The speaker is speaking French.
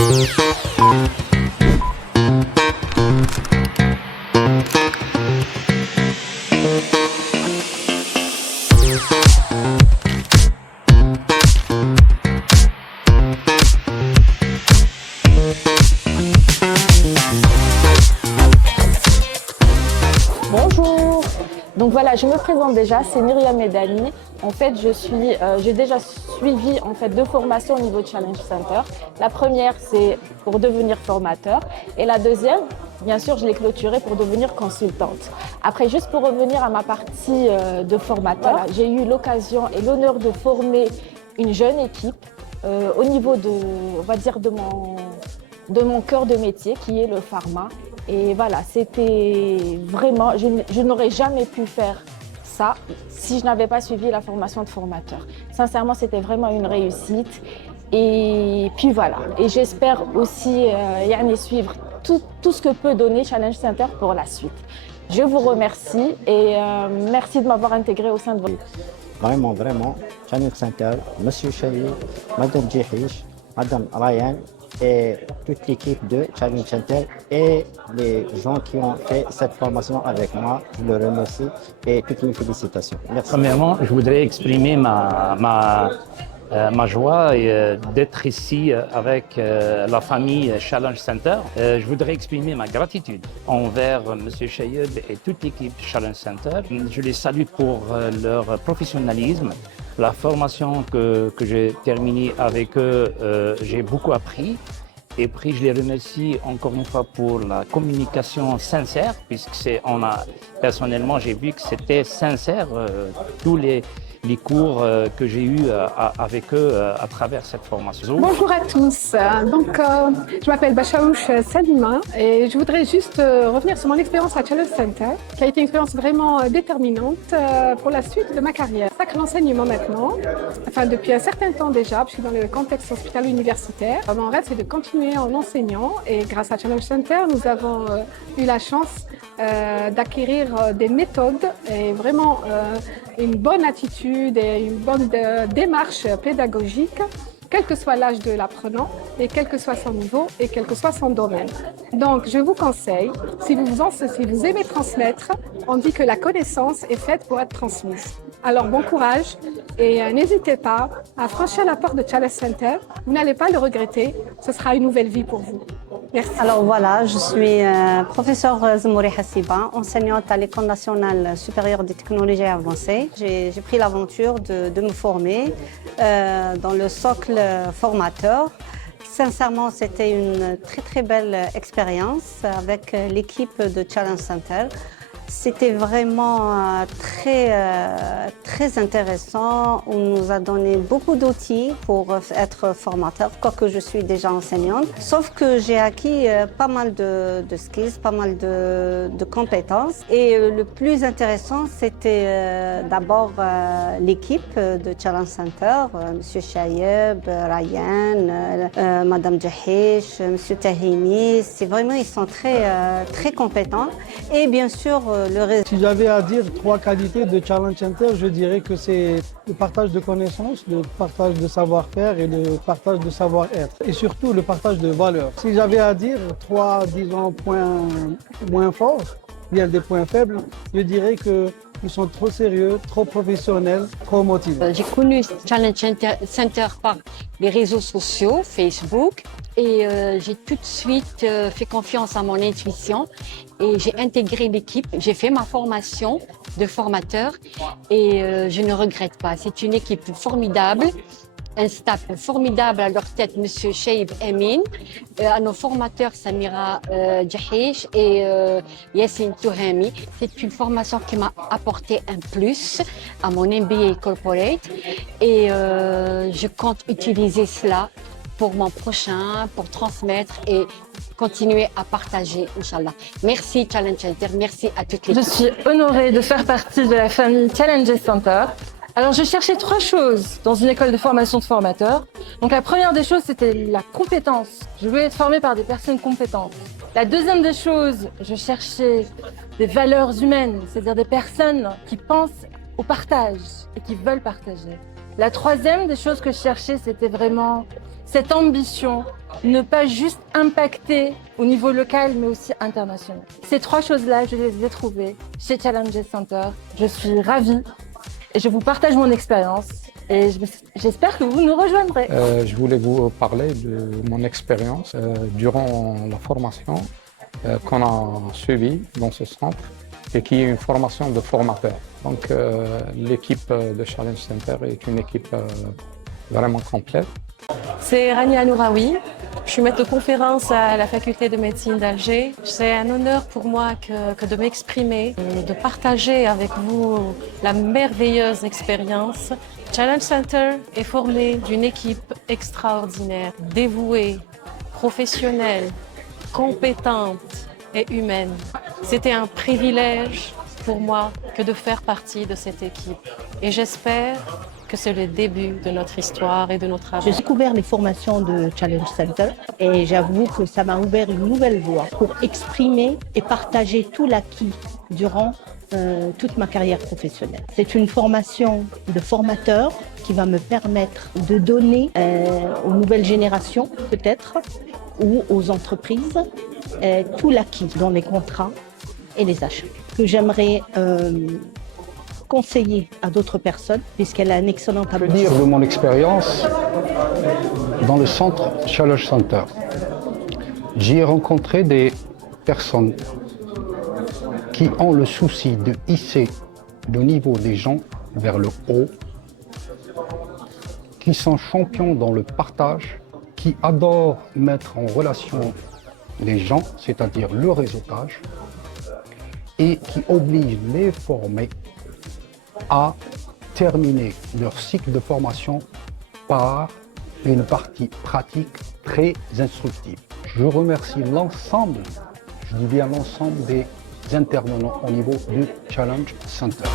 Bonjour, donc voilà, je me présente déjà, c'est Myriam Medani. En fait, j'ai déjà suivi en fait deux formations au niveau de Challenge Center. La première, c'est pour devenir formateur, et la deuxième, bien sûr, je l'ai clôturée pour devenir consultante. Après, juste pour revenir à ma partie de formateur, voilà, j'ai eu l'occasion et l'honneur de former une jeune équipe au niveau de, on va dire, de mon cœur de métier qui est le pharma. Et voilà, c'était vraiment, je n'aurais jamais pu faire ça si je n'avais pas suivi la formation de formateur. Sincèrement, c'était vraiment une réussite. Et puis voilà, et j'espère aussi suivre tout ce que peut donner Challenge Center pour la suite. Je vous remercie et merci de m'avoir intégré au sein de votre... Vraiment, Challenge Center, Monsieur Chali, Madame Djihish, Madame Ryan et toute l'équipe de Challenge Center et les gens qui ont fait cette formation avec moi, je le remercie et toutes mes félicitations. Merci. Premièrement, je voudrais exprimer ma joie d'être ici avec la famille Challenge Center. Je voudrais exprimer ma gratitude envers M. Chayeb et toute l'équipe Challenge Center. Je les salue pour leur professionnalisme. La formation que j'ai terminée avec eux, j'ai beaucoup appris. Et puis je les remercie encore une fois pour la communication sincère, puisque personnellement j'ai vu que c'était sincère tous les cours que j'ai eus avec eux à travers cette formation. Bonjour à tous, je m'appelle Bachaouch Salima et je voudrais juste revenir sur mon expérience à Challenge Center, qui a été une expérience vraiment déterminante pour la suite de ma carrière. C'est ça que l'enseignement maintenant, enfin depuis un certain temps déjà, je suis dans le contexte hospitalo-universitaire. Mon rêve c'est de continuer en enseignant et grâce à Challenge Center, nous avons eu la chance d'acquérir des méthodes et vraiment une bonne attitude et une bonne démarche pédagogique, quel que soit l'âge de l'apprenant et quel que soit son niveau et quel que soit son domaine. Donc, je vous conseille, si vous aimez transmettre, on dit que la connaissance est faite pour être transmise. Alors, bon courage et n'hésitez pas à franchir la porte de Challenge Center. Vous n'allez pas le regretter, ce sera une nouvelle vie pour vous. Merci. Alors voilà, je suis professeure Zmouri Hassiba, enseignante à l'École nationale supérieure des technologies avancées. J'ai pris l'aventure de me former dans le socle formateur. Sincèrement, c'était une très belle expérience avec l'équipe de Challenge Center. C'était vraiment très intéressant. On nous a donné beaucoup d'outils pour être formateur, quoique je suis déjà enseignante. Sauf que j'ai acquis pas mal de skills, pas mal de compétences. Et le plus intéressant, c'était d'abord l'équipe de Challenge Center, Monsieur Chayeb, Ryan, Madame Djihish, Monsieur Tahimi. C'est vraiment, ils sont très compétents. Et bien sûr, si j'avais à dire trois qualités de Challenge Center, je dirais que c'est le partage de connaissances, le partage de savoir-faire et le partage de savoir-être. Et surtout le partage de valeurs. Si j'avais à dire trois, disons, points moins forts, bien des points faibles, je dirais qu'ils sont trop sérieux, trop professionnels, trop motivés. J'ai connu Challenge Center par les réseaux sociaux, Facebook, et j'ai tout de suite fait confiance à mon intuition et j'ai intégré l'équipe. J'ai fait ma formation de formateur et je ne regrette pas. C'est une équipe formidable. Un staff formidable à leur tête, Monsieur Chayeb Amin, à nos formateurs Samira Djihish et Yassine Touhami. C'est une formation qui m'a apporté un plus à mon MBA Corporate et je compte utiliser cela pour mon prochain, pour transmettre et continuer à partager, Inch'Allah. Merci Challenge Center, merci à toutes les Je suis honorée de faire partie de la famille Challenge Center. Alors, je cherchais trois choses dans une école de formation de formateurs. Donc, la première des choses, c'était la compétence. Je voulais être formée par des personnes compétentes. La deuxième des choses, je cherchais des valeurs humaines, c'est-à-dire des personnes qui pensent au partage et qui veulent partager. La troisième des choses que je cherchais, c'était vraiment cette ambition, ne pas juste impacter au niveau local, mais aussi international. Ces trois choses-là, je les ai trouvées chez Challenger Center. Je suis ravie et je vous partage mon expérience et j'espère que vous nous rejoindrez. Je voulais vous parler de mon expérience durant la formation qu'on a suivie dans ce centre et qui est une formation de formateur. Donc l'équipe de Challenge Center est une équipe vraiment complète. C'est Rania Nouraoui, je suis maître de conférence à la faculté de médecine d'Alger. C'est un honneur pour moi que de m'exprimer, de partager avec vous la merveilleuse expérience. Challenge Center est formé d'une équipe extraordinaire, dévouée, professionnelle, compétente et humaine. C'était un privilège pour moi que de faire partie de cette équipe et j'espère que c'est le début de notre histoire et de notre avenir. J'ai découvert les formations de Challenge Center et j'avoue que ça m'a ouvert une nouvelle voie pour exprimer et partager tout l'acquis durant toute ma carrière professionnelle. C'est une formation de formateur qui va me permettre de donner aux nouvelles générations peut-être ou aux entreprises tout l'acquis dans les contrats et les achats que j'aimerais conseiller à d'autres personnes puisqu'elle a un excellent Je peux dire de mon expérience dans le centre Challenge Center. J'y ai rencontré des personnes qui ont le souci de hisser le niveau des gens vers le haut, qui sont champions dans le partage, qui adorent mettre en relation les gens, c'est-à-dire le réseautage, et qui obligent les formés à terminer leur cycle de formation par une partie pratique très instructive. Je remercie l'ensemble, je dis bien l'ensemble des intervenants au niveau du Challenge Center.